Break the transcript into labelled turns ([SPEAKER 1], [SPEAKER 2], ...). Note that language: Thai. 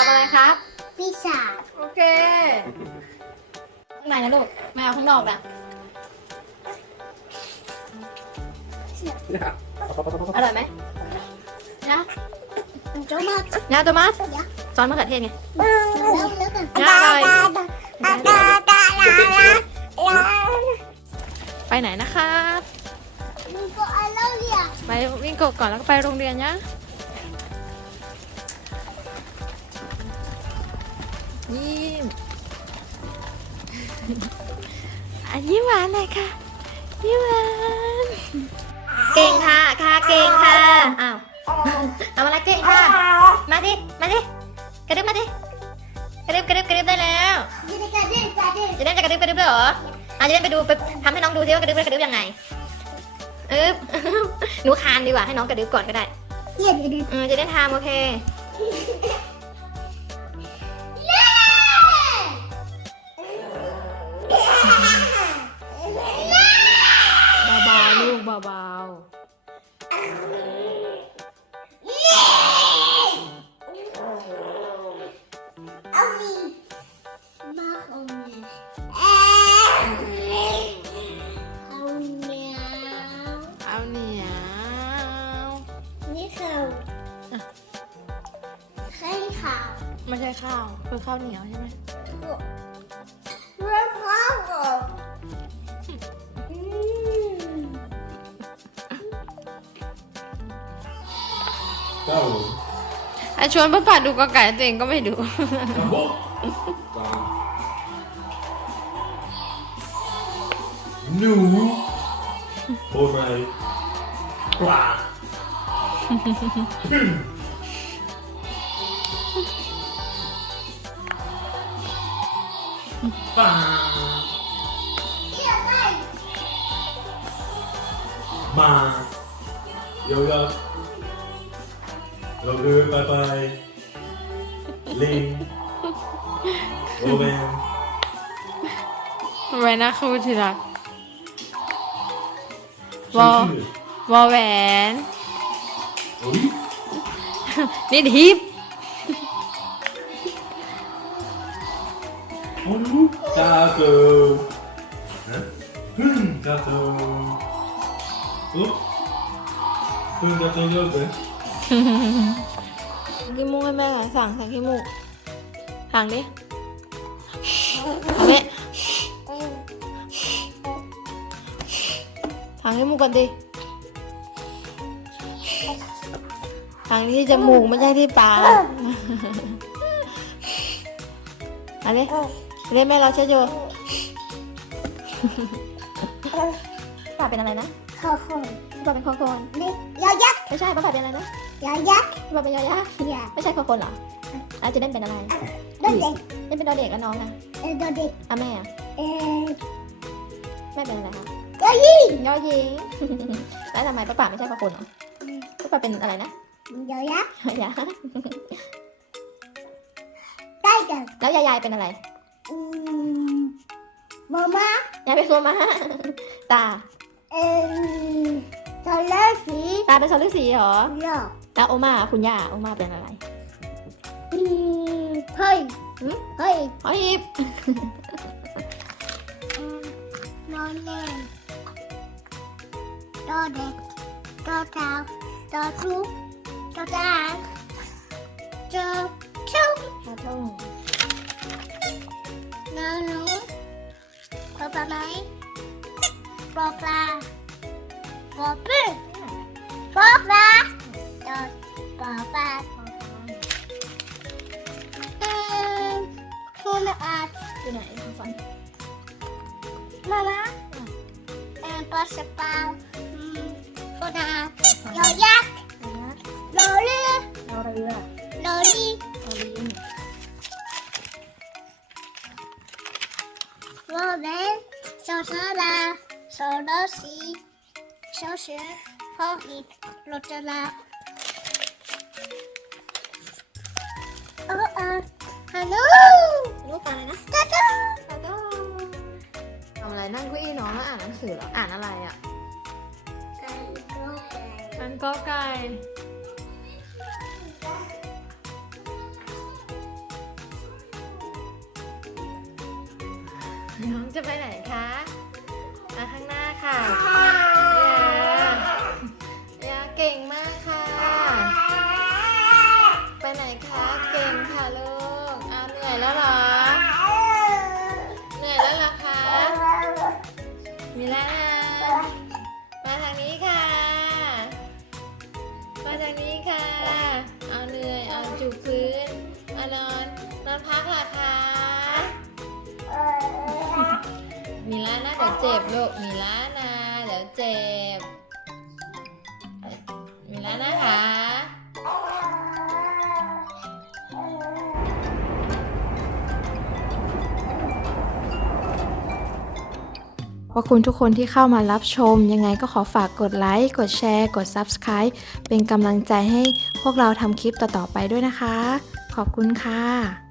[SPEAKER 1] ทำอะไรครับ
[SPEAKER 2] พิซซ่า
[SPEAKER 1] โอเคข้างในนะลูกไม่เอาข้างนอกนะอร่อยไหมนะ
[SPEAKER 2] โจมา
[SPEAKER 1] นะโทมัส
[SPEAKER 2] ยะ
[SPEAKER 1] ซอสมะเขือเทศไง
[SPEAKER 2] แล้วแล้วกัน
[SPEAKER 1] ยะอร่อย
[SPEAKER 2] ตาตาตาลาลาลา
[SPEAKER 1] ไปไหนนะครับ
[SPEAKER 2] มันก็อร่อยอะ
[SPEAKER 1] ไปวิ่งกบก่อนแล้วก็ไปโรงเรียนนะ ยิ้มอันยิ้มหวานเลยค่ะ ยิ้มหวาน เก่งค่ะ ค่ะ เก่งค่ะ อ้าวทำอะไรเก่งค่ะ มาดิ มาดิ กระดึบมาดิ กระดึบกระดึบกระดึบได้แล้ว
[SPEAKER 2] ยินดีกันดิกันดิ
[SPEAKER 1] จะเล่นจะกระดึบกระดึบด้วยเหรออะจะเล่นไปดูไปทำให้น้องดูซิว่ากระดึบกระดึบยังไงอึ๊บหนูคานดีกว่าให้น้องกระดึบก่อนก็ได้
[SPEAKER 2] เย็นดี
[SPEAKER 1] เออจะได้ทำโอเค
[SPEAKER 2] เบา
[SPEAKER 1] เอา
[SPEAKER 2] มีมาเอามีเอาเมียว
[SPEAKER 1] ๆเอาเหนียว
[SPEAKER 2] นี่เขาให้เขา
[SPEAKER 1] ไม่ใช่ข้าวคือข้าวเหนียวใช่ไหม
[SPEAKER 2] เก้า
[SPEAKER 1] ไอชวนป้าปัดดูกอไก่ตัวเองก็ไม่ดู
[SPEAKER 3] หกสามหนูโบนไปปลาปลา
[SPEAKER 2] เชื่อไหม
[SPEAKER 3] มาโยโย่เราเดินไป ไปลิงโรเบน
[SPEAKER 1] ไว้นะครูทีรัก
[SPEAKER 3] ชื่อ
[SPEAKER 1] วอแหวน
[SPEAKER 3] โอ้ย
[SPEAKER 1] นี่ทิป
[SPEAKER 3] โอ้ยจ้าเกิลนะพึ่งจ้าเกิลอุ๊บพึ่งจ้าเกิลเยอะเลย
[SPEAKER 1] ขี้มูกให้แม่หน่อยสั่งใส่ขี้มูกสั่งดิเอาแม่สั่งขี้มูกก่อนดิสั่งที่จมูกไม่ใช่ที่ปากเอะไรเรียกแม่เราเชื่อโยป้าเป็นอะไรนะ
[SPEAKER 2] ข้าวคน
[SPEAKER 1] ป้าเป็นคอโคน
[SPEAKER 2] นี่ยอยัก
[SPEAKER 1] ไม่ใช่ป้าเป็นอะไรนะ
[SPEAKER 2] ยอยักษ์
[SPEAKER 1] ป้าเป็นยอยักษ์
[SPEAKER 2] อย่า
[SPEAKER 1] ไม่ใช่คอโคนเหรอแล้วจะเล่นเป็นอะไร
[SPEAKER 2] โดนเด็ก
[SPEAKER 1] เล่นเป็นดอเด็กแล้วน้องนะ
[SPEAKER 2] เออโดนเด็ก
[SPEAKER 1] อะแม่อะ
[SPEAKER 2] เออ
[SPEAKER 1] แม่เป็นอะไรคะ
[SPEAKER 2] เก้าอี้
[SPEAKER 1] ยอหญิงแล้วทำไมป้าป่าไม่ใช่คอโคนเหรอป้าป่าเป็นอะไรนะ
[SPEAKER 2] ยอยักษ์
[SPEAKER 1] ยา
[SPEAKER 2] ได้กัน
[SPEAKER 1] แล้วยายยายเป็นอะไร
[SPEAKER 2] อืมมาม่ายา
[SPEAKER 1] ยเป็นตัวม้าตา
[SPEAKER 2] เออ ตอนแรกสี
[SPEAKER 1] ตาเป็นสัตว์ฤาษีเหรอ
[SPEAKER 2] หยอก
[SPEAKER 1] แล้วโอมาคุณย่าโอมาเป็นอะไร
[SPEAKER 2] อืมเฮ้ย
[SPEAKER 1] หืม
[SPEAKER 2] เฮ้ย
[SPEAKER 1] อ๋อฮิป
[SPEAKER 2] อืมนอนเล่นตอเด็กตอเท้าตอทุกตอตาจอชุก
[SPEAKER 1] ปลาท่อง
[SPEAKER 2] นอนหนูปลาปลาไหมปลาปลา ปลาปื้นปลาปลาตอปลาปลาอืมคุณอาจ
[SPEAKER 1] อยู่ไหนฟัง
[SPEAKER 2] Mama, en passepaal, 小学
[SPEAKER 1] 抛一落着啦。哦
[SPEAKER 2] 哦
[SPEAKER 1] ，hello，รู้
[SPEAKER 2] ป่ะอะไร
[SPEAKER 1] นะตาตาตาตาทำอะไรนั่งกุ้ยน้องแล้วอ่านหนังสือเหรออ่านอะไรอะอันก็ไก่น้องจะไปไหนคะ มาข้างหน้าค่ะ นอนพักเหรอคะมิลานะเดี๋ยวเจ็บลูกมิลานะเดี๋ยวเจ็บมิลานะคะขอบคุณทุกคนที่เข้ามารับชม ยังไงก็ขอฝากกดไลค์ กดแชร์ กด Subscribe เป็นกำลังใจให้พวกเราทำคลิปต่อๆไปด้วยนะคะ ขอบคุณค่ะ